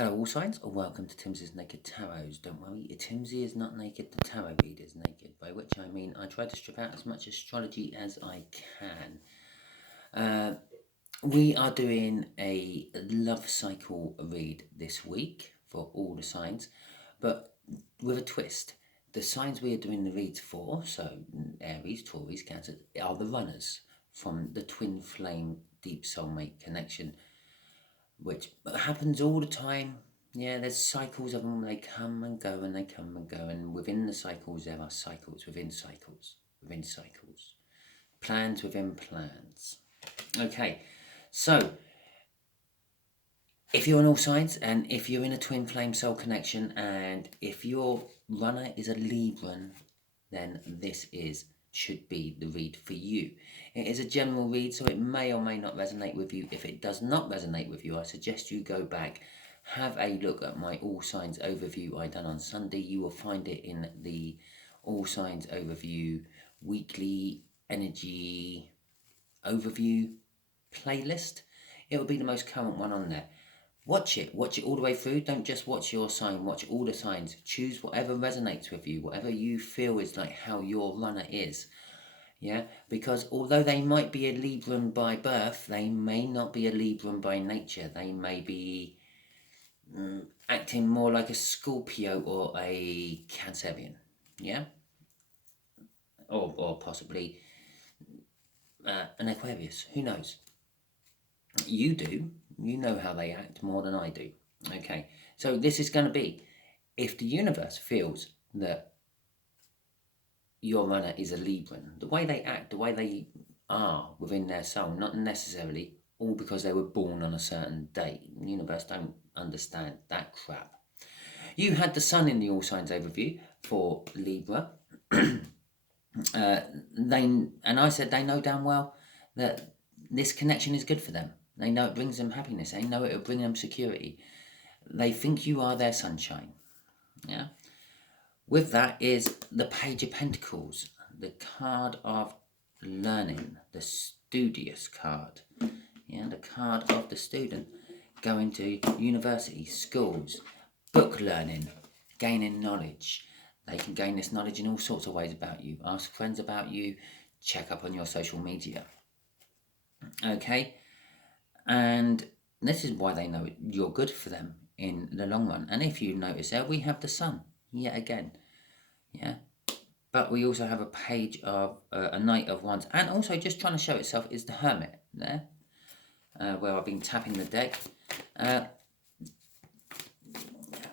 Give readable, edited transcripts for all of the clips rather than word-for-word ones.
Hello all signs, and welcome to Timsy's Naked Tarot. Don't worry, Timsy is not naked, the tarot reader is naked, by which I mean I try to strip out as much astrology as I can. We are doing a love cycle read this week for all the signs, but with a twist. The signs we are doing the reads for, so Aries, Taurus, Cancer, are the runners from the twin flame deep soulmate connection, which happens all the time. Yeah, there's cycles of them. They come and go and they come and go. And within the cycles, there are cycles within cycles within cycles. Plans within plans. Okay, so if you're on all signs and if you're in a twin flame soul connection and if your runner is a Libran, then this should be the read for you. It is a general read, so it may or may not resonate with you. If it does not resonate with you, I suggest you go back, have a look at my All Signs overview I done on Sunday. You will find it in the All Signs overview weekly energy overview playlist. It will be the most current one on there. Watch it all the way through. Don't just watch your sign, watch all the signs. Choose whatever resonates with you, whatever you feel is like how your runner is. Yeah, because although they might be a Libran by birth, they may not be a Libran by nature. They may be acting more like a Scorpio or a Cancerian. Yeah, or possibly an Aquarius. Who knows? You do. You know how they act more than I do. Okay, so this is going to be, if the universe feels that your runner is a Libran, the way they act, the way they are within their soul, not necessarily all because they were born on a certain date. The universe don't understand that crap. You had the sun in the All Signs overview for Libra. I said they know damn well that this connection is good for them. They know it brings them happiness. They know it will bring them security. They think you are their sunshine. Yeah. With that is the Page of Pentacles, the card of learning, the studious card. Yeah, the card of the student going to university, schools, book learning, gaining knowledge. They can gain this knowledge in all sorts of ways about you. Ask friends about you, check up on your social media. Okay, and this is why they know you're good for them in the long run. And if you notice there, we have the sun yet again. Yeah, but we also have a page of a Knight of Wands, and also just trying to show itself is the Hermit there, where I've been tapping the deck.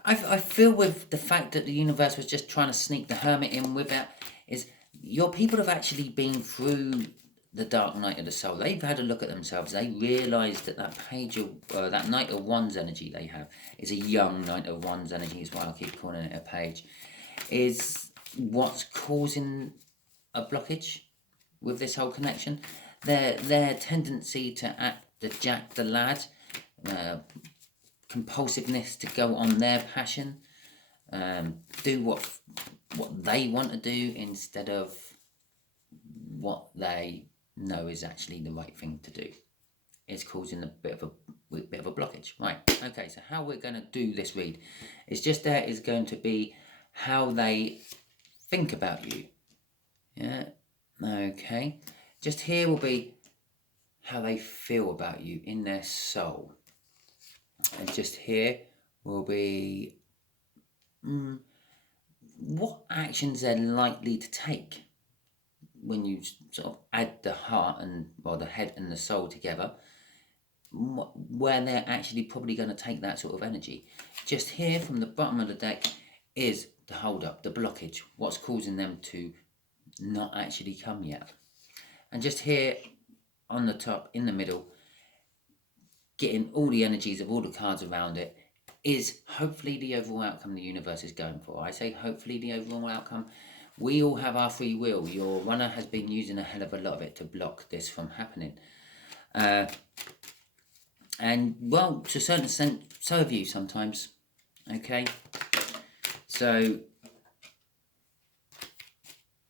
I feel with the fact that the universe was just trying to sneak the Hermit in with that, is your people have actually been through the dark night of the soul. They've had a look at themselves. They realised that that page of that Knight of Wands energy they have is a young Knight of Wands energy, is why I keep calling it a page, is what's causing a blockage with this whole connection. Their tendency to act the jack the lad, compulsiveness to go on their passion, do what they want to do instead of what they know is actually the right thing to do, is causing a bit of a blockage. Right, okay, so how we're going to do this read is just there is going to be how they think about you. Yeah, okay, just here will be how they feel about you in their soul, and just here will be what actions they're likely to take when you sort of add the heart and the head and the soul together, where they're actually probably going to take that sort of energy. Just here from the bottom of the deck is the hold up, the blockage, what's causing them to not actually come yet. And just here on the top, in the middle, getting all the energies of all the cards around it, is hopefully the overall outcome the universe is going for. I say hopefully the overall outcome. We all have our free will. Your runner has been using a hell of a lot of it to block this from happening. And, well, to a certain extent, so have you sometimes. Okay? So,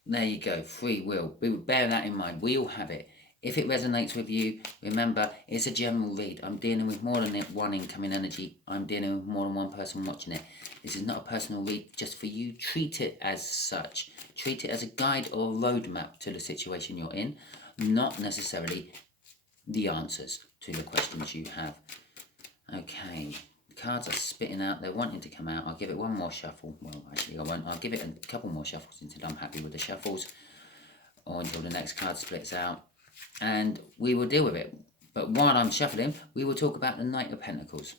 there you go. Free will. We would bear that in mind. We all have it. If it resonates with you, remember, it's a general read. I'm dealing with more than one incoming energy. I'm dealing with more than one person watching it. This is not a personal read just for you. Treat it as such. Treat it as a guide or a roadmap to the situation you're in, not necessarily the answers to the questions you have. Okay, the cards are spitting out. They're wanting to come out. I'll give it one more shuffle. Well, actually, I won't. I'll give it a couple more shuffles until I'm happy with the shuffles, or until the next card splits out, and we will deal with it. But while I'm shuffling, we will talk about the Knight of Pentacles.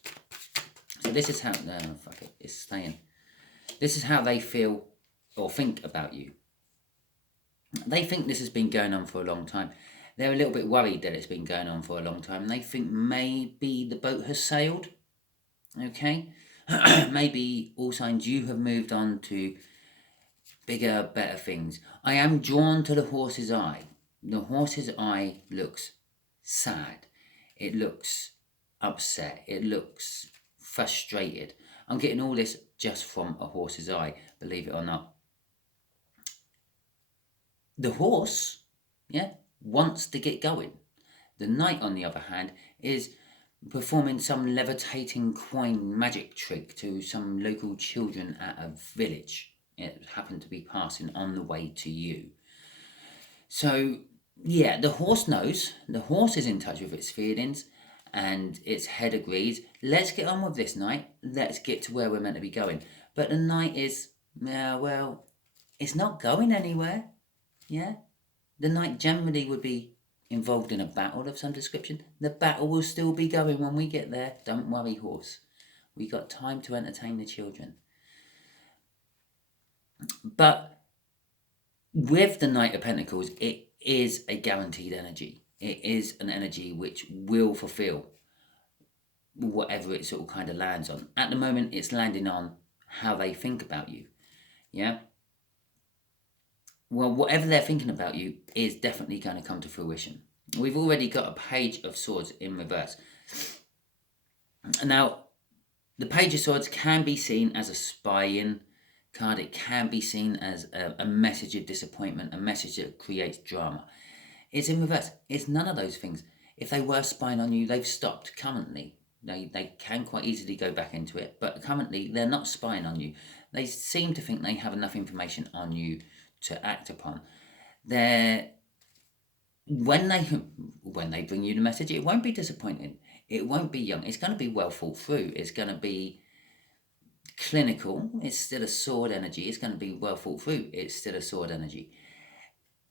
So this is how... No, fuck it. It's staying. This is how they feel or think about you. They think this has been going on for a long time. They're a little bit worried that it's been going on for a long time. They think maybe the boat has sailed. Okay? Maybe all signs you have moved on to bigger, better things. I am drawn to the horse's eye. The horse's eye looks sad. It looks upset. It looks frustrated. I'm getting all this just from a horse's eye, believe it or not. The horse, wants to get going. The knight, on the other hand, is performing some levitating coin magic trick to some local children at a village. It happened to be passing on the way to you. So, yeah, the horse knows. The horse is in touch with its feelings, and its head agrees. Let's get on with this, knight. Let's get to where we're meant to be going. But the knight is, it's not going anywhere. Yeah? The knight generally would be involved in a battle of some description. The battle will still be going when we get there. Don't worry, horse. We got time to entertain the children. But with the Knight of Pentacles, it is a guaranteed energy. It is an energy which will fulfill whatever it sort of kind of lands on. At the moment, it's landing on how they think about you. Yeah? Well, whatever they're thinking about you is definitely going to come to fruition. We've already got a Page of Swords in reverse. Now, the Page of Swords can be seen as a spying card. It can be seen as a message of disappointment, a message that creates drama. It's in reverse. It's none of those things. If they were spying on you, they've stopped currently. They can quite easily go back into it, but currently they're not spying on you. They seem to think they have enough information on you to act upon. When they bring you the message, it won't be disappointing. It won't be young. It's going to be well thought through. It's going to be clinical. It's still a sword energy. It's going to be well thought through. It's still a sword energy.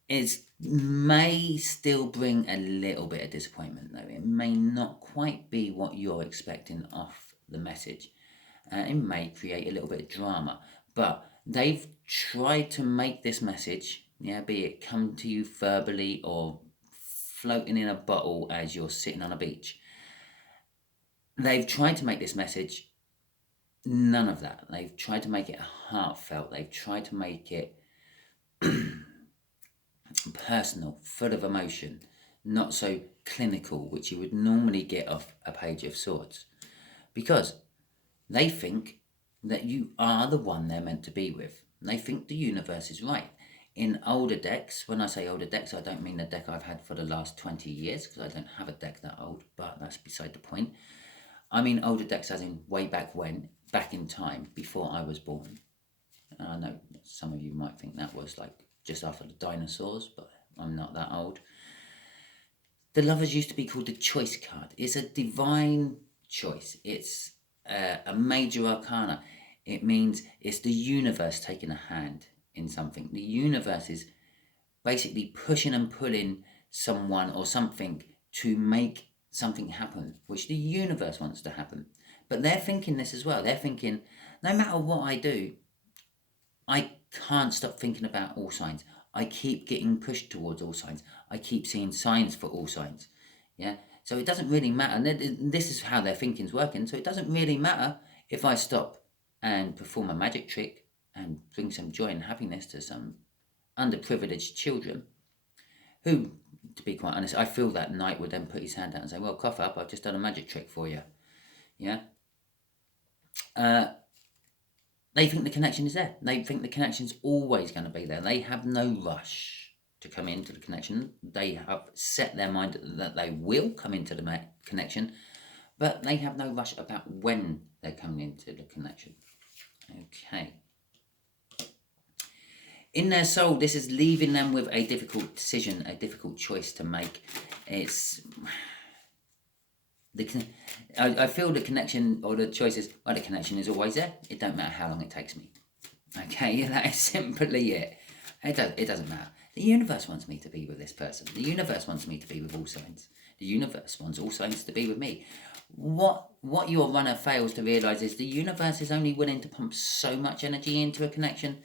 It may still bring a little bit of disappointment, though. It may not quite be what you're expecting off the message. It may create a little bit of drama, but they've tried to make this message, be it come to you verbally or floating in a bottle as you're sitting on a beach. They've tried to make this message none of that. They've tried to make it heartfelt. They've tried to make it personal, full of emotion, not so clinical, which you would normally get off a Page of Swords, because they think that you are the one they're meant to be with. They think the universe is right. In older decks, when I say older decks, I don't mean the deck I've had for the last 20 years, because I don't have a deck that old, but that's beside the point. I mean older decks as in way back when, back in time, before I was born. And I know some of you might think that was like just after the dinosaurs, but I'm not that old. The Lovers used to be called the Choice card. It's a divine choice. It's a major arcana. It means it's the universe taking a hand in something. The universe is basically pushing and pulling someone or something to make something happen, which the universe wants to happen. But they're thinking this as well. They're thinking, no matter what I do, I can't stop thinking about all signs. I keep getting pushed towards all signs. I keep seeing signs for all signs. Yeah. So it doesn't really matter. And this is how their thinking's working. So it doesn't really matter if I stop and perform a magic trick and bring some joy and happiness to some underprivileged children who, to be quite honest, I feel that knight would then put his hand out and say, well, cough up, I've just done a magic trick for you. Yeah. They think the connection is there. They think the connection's always going to be there. They have no rush. to come into the connection. They have set their mind that they will come into the connection, but they have no rush about when they're coming into the connection. Okay. In their soul, this is leaving them with a difficult decision, a difficult choice to make. I feel the connection, or the choice is, well, the connection is always there. It don't matter how long it takes me. Okay, that is simply it. It doesn't matter. The universe wants me to be with this person. The universe wants me to be with all signs. The universe wants all signs to be with me. What your runner fails to realise is the universe is only willing to pump so much energy into a connection.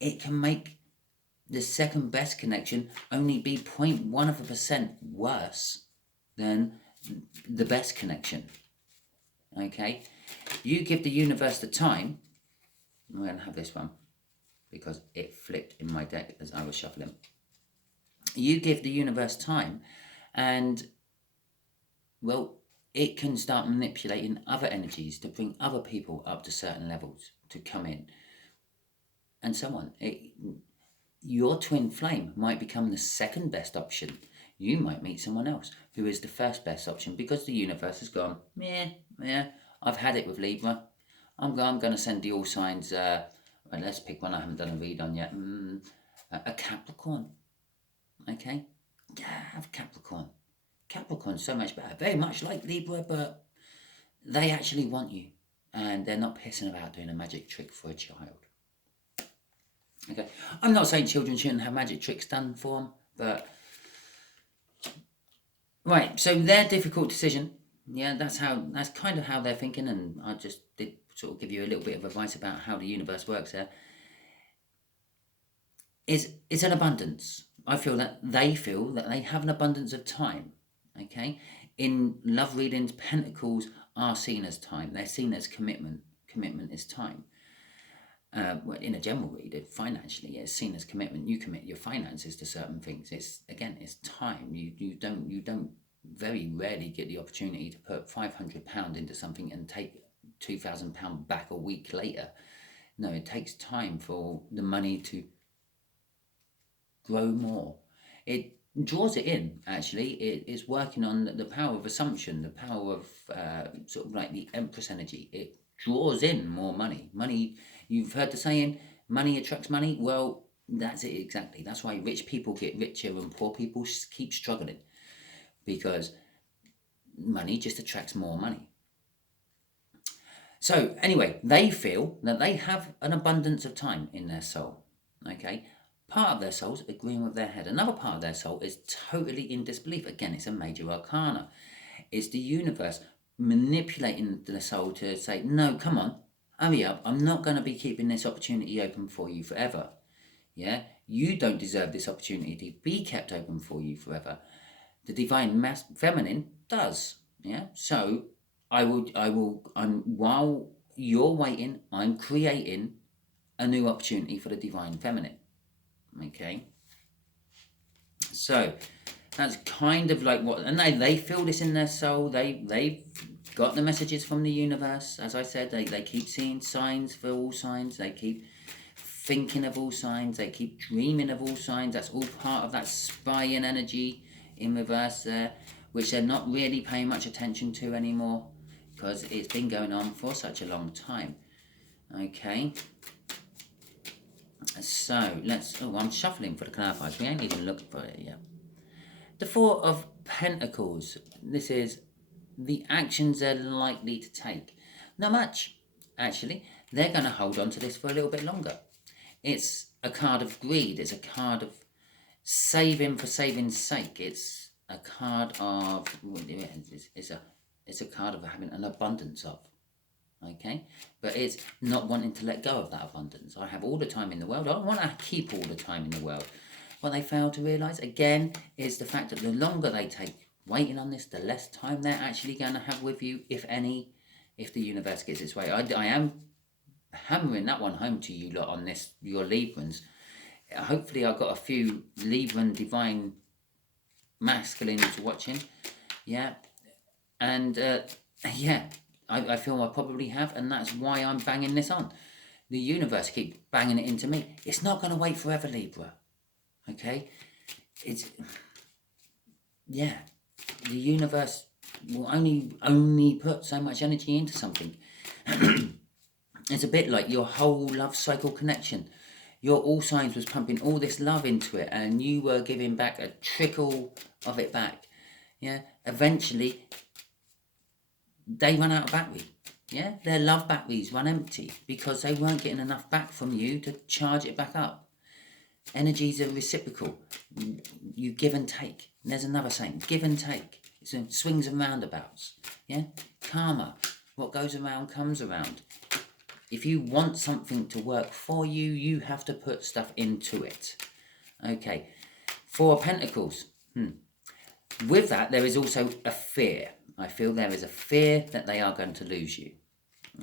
It can make the second best connection only be 0.1% worse than the best connection. Okay? You give the universe the time. I'm going to have this one because it flipped in my deck as I was shuffling. You give the universe time and, well, it can start manipulating other energies to bring other people up to certain levels to come in and so on. Your twin flame might become the second best option. You might meet someone else who is the first best option because the universe has gone, yeah, I've had it with Libra. I'm going to send you all signs. Let's pick one I haven't done a read on yet. A Capricorn. Okay? Yeah, have Capricorn. Capricorn's so much better. Very much like Libra, but they actually want you. And they're not pissing about doing a magic trick for a child. Okay? I'm not saying children shouldn't have magic tricks done for them, but... Right, so their difficult decision, yeah, that's kind of how they're thinking, and I just did sort of give you a little bit of advice about how the universe works there. It's an abundance. I feel that they have an abundance of time. Okay, in love readings, pentacles are seen as time. They're seen as commitment. Commitment is time. Well, in a general read, financially, it's seen as commitment. You commit your finances to certain things. It's time. You don't very rarely get the opportunity to put £500 into something and take £2,000 back a week later. No, it takes time for the money to grow more. It draws it in, actually. It is working on the power of assumption, the power of sort of like the Empress energy. It draws in more money. Money, you've heard the saying, money attracts money. Well, that's it exactly. That's why rich people get richer and poor people keep struggling, because money just attracts more money. So anyway, they feel that they have an abundance of time in their soul. Okay, part of their soul's agreeing with their head. Another part of their soul is totally in disbelief. Again, it's a major arcana. It's the universe manipulating the soul to say, no, come on, hurry up. I'm not going to be keeping this opportunity open for you forever. Yeah, you don't deserve this opportunity to be kept open for you forever. The divine feminine does. Yeah, so while you're waiting, I'm creating a new opportunity for the divine feminine. Okay, so that's kind of like what, and they feel this in their soul. They've got the messages from the universe. As I said, they keep seeing signs for all signs. They keep thinking of all signs. They keep dreaming of all signs. That's all part of that spying energy in reverse there, which they're not really paying much attention to anymore because it's been going on for such a long time. Okay, so I'm shuffling for the clarifiers. We ain't even looked for it yet. The Four of Pentacles. This is the actions they're likely to take. Not much, actually. They're going to hold on to this for a little bit longer. It's a card of greed. It's a card of saving for saving's sake. It's a card of... It's a card of having an abundance of. Okay? But it's not wanting to let go of that abundance. I have all the time in the world. I don't want to keep all the time in the world. What they fail to realise, again, is the fact that the longer they take waiting on this, the less time they're actually going to have with you, if any, if the universe gets its way. I am hammering that one home to you lot on this, your Librans. Hopefully I've got a few Libran divine masculines watching. Yeah. And, yeah, I feel I probably have, and that's why I'm banging this on. The universe keeps banging it into me. It's not going to wait forever, Libra. Okay? It's, yeah, the universe will only put so much energy into something. It's a bit like your whole love cycle connection. Your all signs was pumping all this love into it, and you were giving back a trickle of it back. Yeah, eventually they run out of battery. Yeah, their love batteries run empty because they weren't getting enough back from you to charge it back up. Energies are reciprocal. You give and take. And there's another saying, give and take. It's in swings and roundabouts. Yeah, karma. What goes around comes around. If you want something to work for you, you have to put stuff into it. Okay, Four of Pentacles. With that, there is also a fear. I feel there is a fear that they are going to lose you.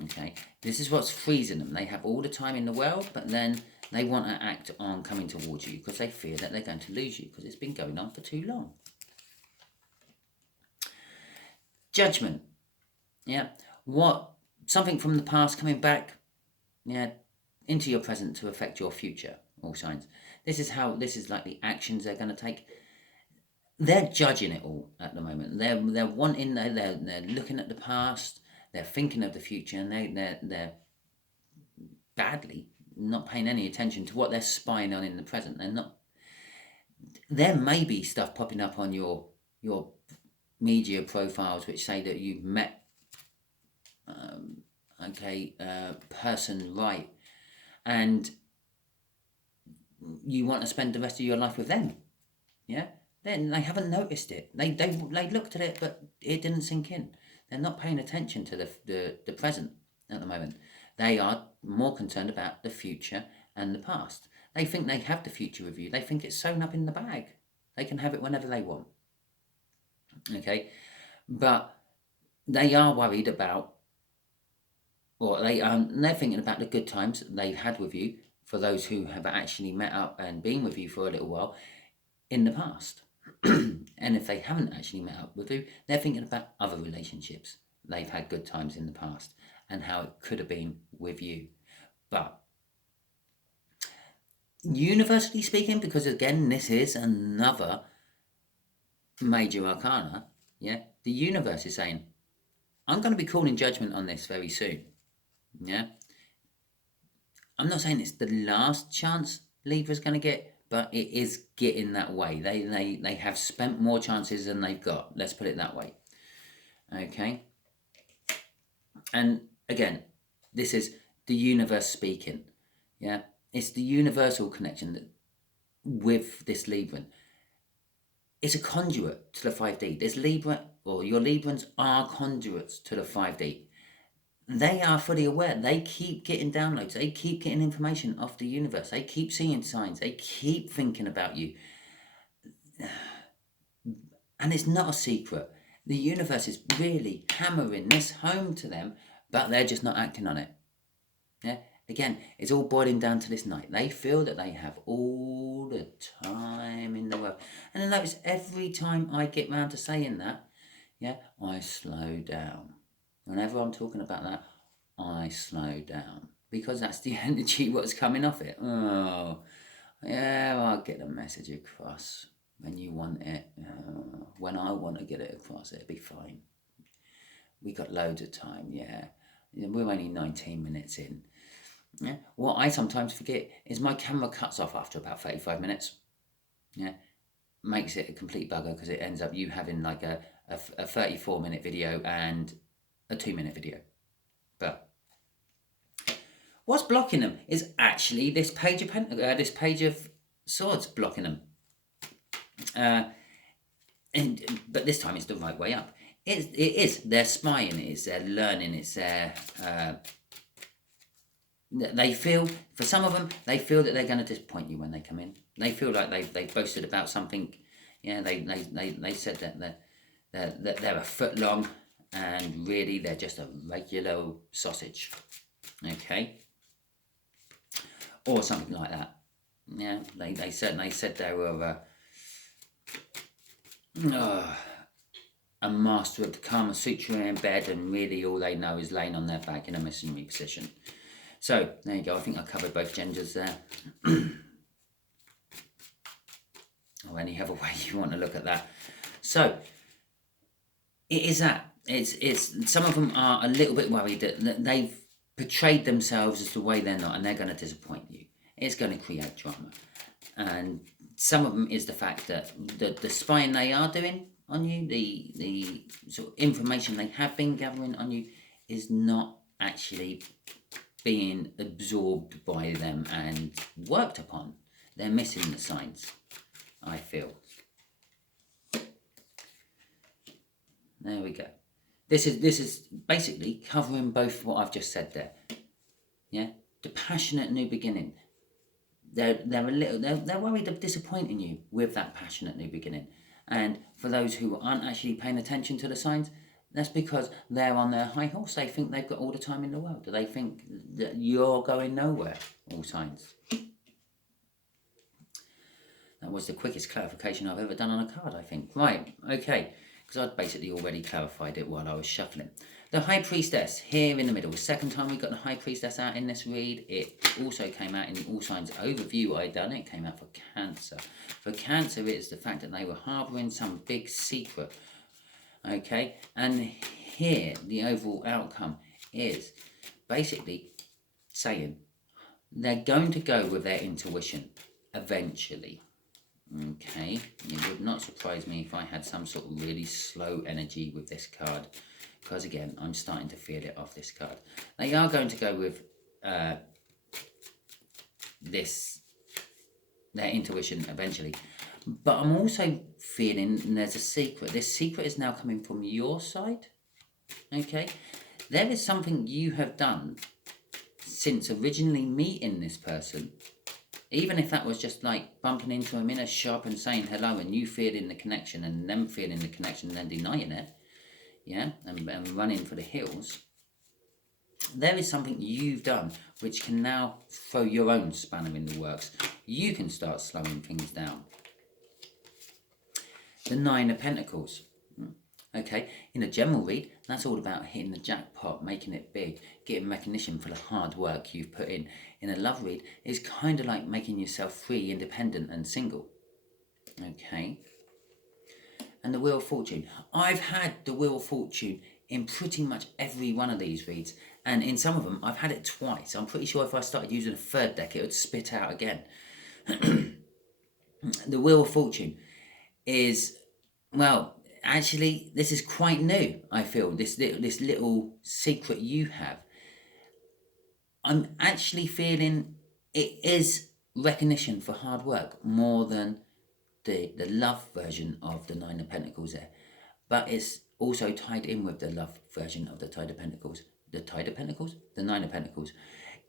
Okay, this is what's freezing them. They have all the time in the world, but then they want to act on coming towards you because they fear that they're going to lose you because it's been going on for too long. Judgment. Yeah, something from the past coming back, yeah, into your present to affect your future. All signs. This is like the actions they're going to take. They're judging it all at the moment. They're wanting. They're looking at the past. They're thinking of the future, and they're badly not paying any attention to what they're spying on in the present. They're not. There may be stuff popping up on your media profiles which say that you've met person right, and you want to spend the rest of your life with them. Yeah, then they haven't noticed it. They looked at it, but it didn't sink in. They're not paying attention to the present at the moment. They are more concerned about the future and the past. They think they have the future with you. They think it's sewn up in the bag. They can have it whenever they want. Okay, but they are worried about, or they're thinking about the good times they've had with you, for those who have actually met up and been with you for a little while in the past. And if they haven't actually met up with you, they're thinking about other relationships they've had good times in the past and how it could have been with you. But universally speaking, because again, this is another major arcana, yeah, the universe is saying, I'm going to be calling judgment on this very soon. Yeah, I'm not saying it's the last chance Libra's going to get, but it is getting that way. They have spent more chances than they've got. Let's put it that way. Okay. And again, this is the universe speaking. Yeah, it's the universal connection that with this Libran. It's a conduit to the 5D. This Libra, or your Librans are conduits to the 5D. They are fully aware. They keep getting downloads. They keep getting information off the universe. They keep seeing signs. They keep thinking about you. And it's not a secret. The universe is really hammering this home to them, but they're just not acting on it. Yeah. Again, it's all boiling down to this night. They feel that they have all the time in the world. And I notice every time I get round to saying that, yeah, I slow down. Whenever I'm talking about that, I slow down. Because that's the energy what's coming off it. Oh, yeah, well, I'll get the message across when you want it. When I want to get it across, it'll be fine. We got loads of time, yeah. We're only 19 minutes in. Yeah. What I sometimes forget is my camera cuts off after about 35 minutes. Yeah. Makes it a complete bugger because it ends up you having like a 34-minute video and a 2-minute video. But what's blocking them is actually this page of swords blocking them. But this time it's the right way up. It is. They're spying. It's their learning. It's their. They feel, for some of them, they feel that they're going to disappoint you when they come in. They feel like they've boasted about something. Yeah, they said that they're a foot long, and really they're just a regular sausage. Okay. Or something like that. Yeah, they said they were a master of the Kama Sutra in bed, and really all they know is laying on their back in a missionary position. So, there you go. I think I covered both genders there. or any other way you want to look at that. So it is that. It's some of them are a little bit worried that they've portrayed themselves as the way they're not, and they're going to disappoint you. It's going to create drama. And some of them is the fact that the spying they are doing on you, the sort of information they have been gathering on you, is not actually being absorbed by them and worked upon. They're missing the signs, I feel. There we go. This is basically covering both what I've just said there. Yeah, the passionate new beginning. They're worried of disappointing you with that passionate new beginning. And for those who aren't actually paying attention to the signs, that's because they're on their high horse. They think they've got all the time in the world. They think that you're going nowhere, all signs. That was the quickest clarification I've ever done on a card, I think. Right, okay, because I'd basically already clarified it while I was shuffling. The High Priestess, here in the middle. Second time we got the High Priestess out in this read. It also came out in the All Signs overview I done. It came out for Cancer. For Cancer, it is the fact that they were harbouring some big secret. Okay, and here the overall outcome is basically saying they're going to go with their intuition eventually. Okay, it would not surprise me if I had some sort of really slow energy with this card, because again, I'm starting to feel it off this card. They are going to go with their intuition eventually, but I'm also feeling there's a secret. This secret is now coming from your side. Okay, there is something you have done since originally meeting this person. Even if that was just like bumping into him in a shop and saying hello and you feeling the connection and them feeling the connection and then denying it, yeah, and running for the hills, there is something you've done which can now throw your own spanner in the works. You can start slowing things down. The Nine of Pentacles. Okay, in a general read, that's all about hitting the jackpot, making it big, getting recognition for the hard work you've put in. In a love read, it's kind of like making yourself free, independent and single. Okay. And the Wheel of Fortune. I've had the Wheel of Fortune in pretty much every one of these reads. And in some of them, I've had it twice. I'm pretty sure if I started using a third deck, it would spit out again. The Wheel of Fortune is, well, actually, this is quite new, I feel, this little secret you have. I'm actually feeling it is recognition for hard work more than the love version of the Nine of Pentacles there. But it's also tied in with the love version of the Tide of Pentacles. The Tide of Pentacles? The Nine of Pentacles.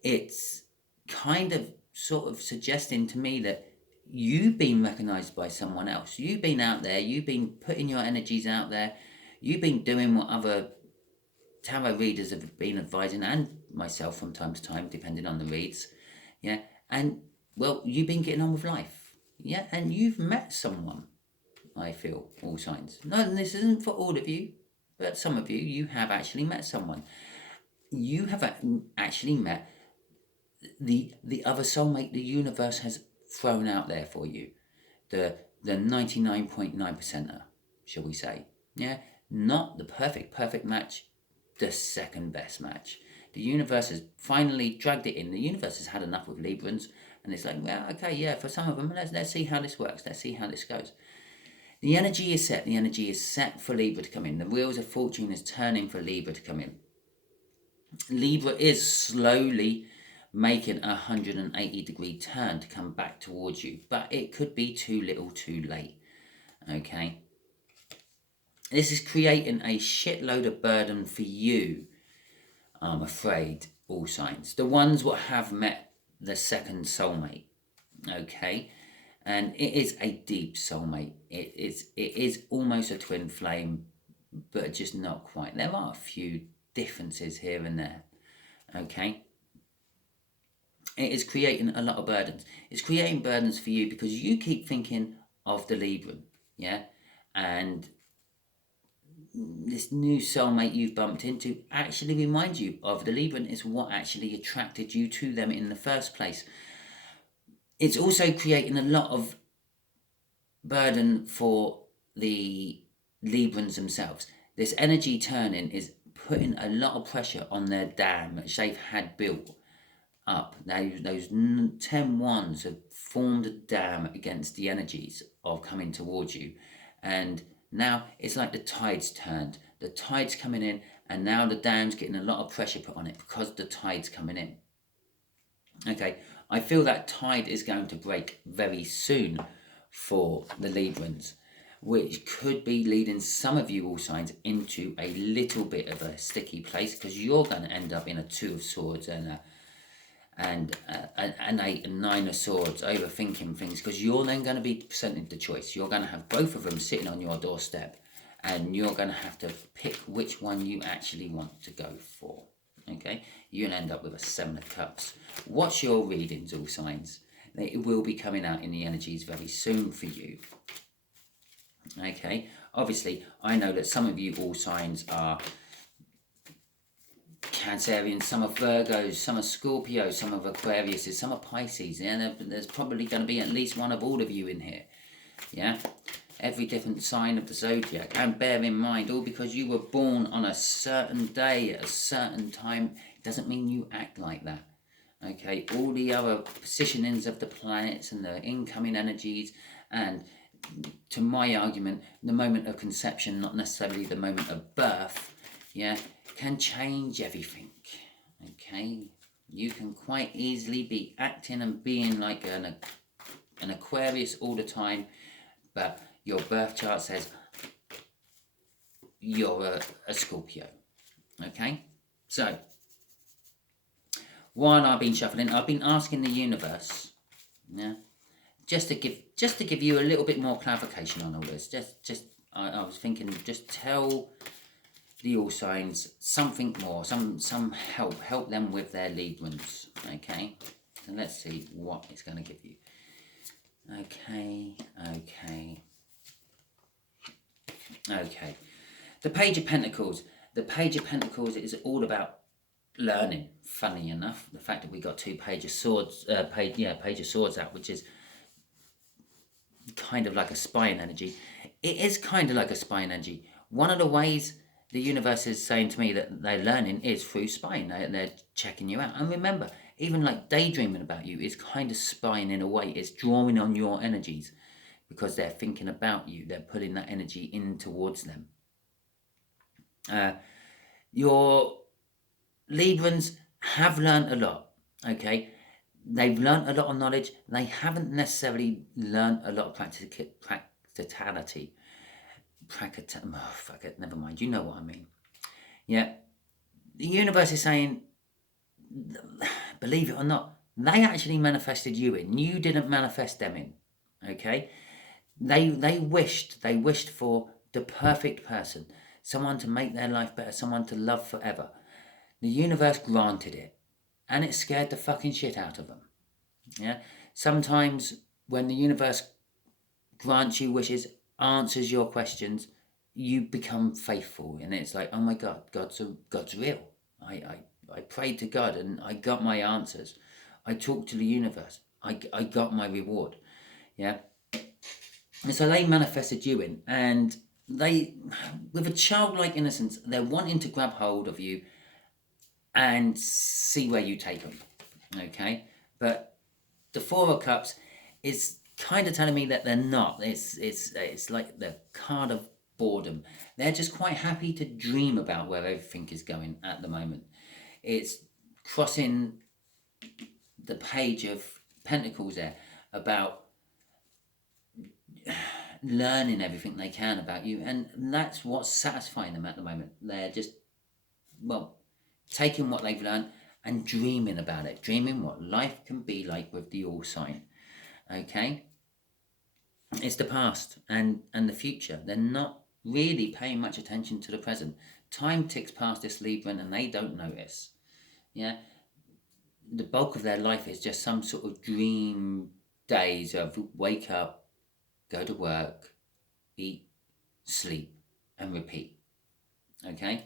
It's kind of sort of suggesting to me that you've been recognised by someone else. You've been out there. You've been putting your energies out there. You've been doing what other tarot readers have been advising, and myself from time to time, depending on the reads. Yeah, and well, you've been getting on with life. Yeah, and you've met someone. I feel all signs. No, and this isn't for all of you, but some of you have actually met someone. You have actually met the other soulmate the universe has thrown out there for you, the 99.9%er, shall we say? Yeah, not the perfect match, the second best match. The universe has finally dragged it in. The universe has had enough with Librans, and it's like, well, okay, yeah, for some of them, let's see how this works. Let's see how this goes. The energy is set. The energy is set for Libra to come in. The Wheels of Fortune is turning for Libra to come in. Libra is slowly making a 180-degree turn to come back towards you, but it could be too little too late. Okay, this is creating a shitload of burden for you, I'm afraid, all signs, the ones what have met the second soulmate. Okay, and it is a deep soulmate. It is almost a twin flame, but just not quite. There are a few differences here and there. Okay, it is creating a lot of burdens. It's creating burdens for you because you keep thinking of the Libran, yeah? And this new soulmate you've bumped into actually reminds you of the Libran. Is what actually attracted you to them in the first place. It's also creating a lot of burden for the Librans themselves. This energy turning is putting a lot of pressure on their dam which they've had built up. Those 10 wands have formed a dam against the energies of coming towards you. And now it's like the tide's turned. The tide's coming in, and now the dam's getting a lot of pressure put on it because the tide's coming in. Okay, I feel that tide is going to break very soon for the Librans, which could be leading some of you all signs into a little bit of a sticky place, because you're going to end up in a Two of Swords and an Eight and Nine of Swords, overthinking things, because you're then going to be presented the choice. You're going to have both of them sitting on your doorstep, and you're going to have to pick which one you actually want to go for. Okay, you'll end up with a Seven of Cups. What's your readings, all signs? It will be coming out in the energies very soon for you. Okay, obviously, I know that some of you all signs are Cancerians, some are Virgos, some are Scorpios, some are Aquarius, some are Pisces, and there's probably going to be at least one of all of you in here. Yeah, every different sign of the zodiac. And bear in mind, all because you were born on a certain day at a certain time doesn't mean you act like that. Okay, all the other positionings of the planets and the incoming energies, and to my argument, the moment of conception, not necessarily the moment of birth, yeah, can change everything. Okay, you can quite easily be acting and being like an Aquarius all the time, but your birth chart says you're a Scorpio. Okay, so while I've been shuffling, I've been asking the universe, yeah, just to give you a little bit more clarification on all this. I was thinking, just tell the all signs something more, some help them with their Librans. Okay, and let's see what it's going to give you. Okay. The Page of Pentacles. The Page of Pentacles is all about learning. Funny enough, the fact that we got two Page of Swords, Page of Swords out, which is kind of like a spying energy. It is kind of like a spying energy. One of the ways the universe is saying to me that they're learning is through spying. They're checking you out. And remember, even like daydreaming about you is kind of spying in a way. It's drawing on your energies because they're thinking about you. They're putting that energy in towards them. Your Librans have learned a lot, okay? They've learned a lot of knowledge. They haven't necessarily learned a lot of practicality. Oh, fuck it, never mind. You know what I mean. Yeah. The universe is saying, believe it or not, they actually manifested you in. You didn't manifest them in, okay? They wished for the perfect person, someone to make their life better, someone to love forever. The universe granted it, and it scared the fucking shit out of them. Yeah. Sometimes when the universe grants you wishes, answers your questions, you become faithful, and it's like, oh my God, God's real. I prayed to God and I got my answers. I talked to the universe. I got my reward. Yeah. And so they manifested you in, and they, with a childlike innocence, they're wanting to grab hold of you and see where you take them. Okay. But the Four of Cups is kind of telling me that they're not. It's like the card of boredom. They're just quite happy to dream about where everything is going at the moment. It's crossing the Page of Pentacles there about learning everything they can about you, and that's what's satisfying them at the moment. They're just, well, taking what they've learned and dreaming about it, dreaming what life can be like with the all sign. Okay, it's the past and the future. They're not really paying much attention to the present. Time ticks past this Libran and they don't notice. Yeah, the bulk of their life is just some sort of dream days of wake up, go to work, eat, sleep, and repeat. Okay,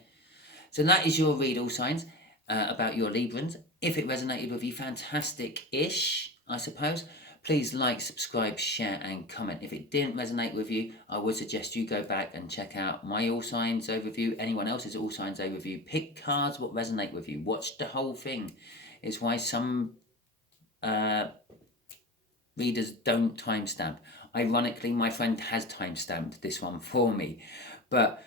so that is your read all signs about your Librans. If it resonated with you, fantastic-ish, I suppose. Please like, subscribe, share and comment. If it didn't resonate with you, I would suggest you go back and check out my all signs overview, anyone else's all signs overview. Pick cards what resonate with you. Watch the whole thing. It's why some readers don't timestamp. Ironically, my friend has timestamped this one for me, but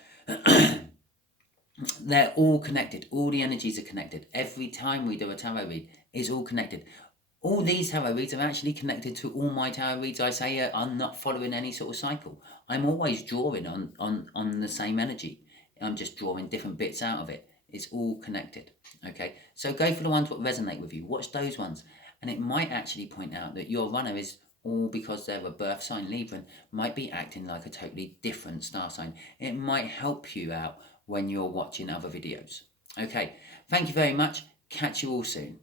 they're all connected. All the energies are connected. Every time we do a tarot read, it's all connected. All these tarot reads are actually connected to all my tarot reads. I say I'm not following any sort of cycle. I'm always drawing on the same energy. I'm just drawing different bits out of it. It's all connected. Okay, so go for the ones that resonate with you. Watch those ones. And it might actually point out that your runner is, all because they're a birth sign Libran, might be acting like a totally different star sign. It might help you out when you're watching other videos. Okay, thank you very much. Catch you all soon.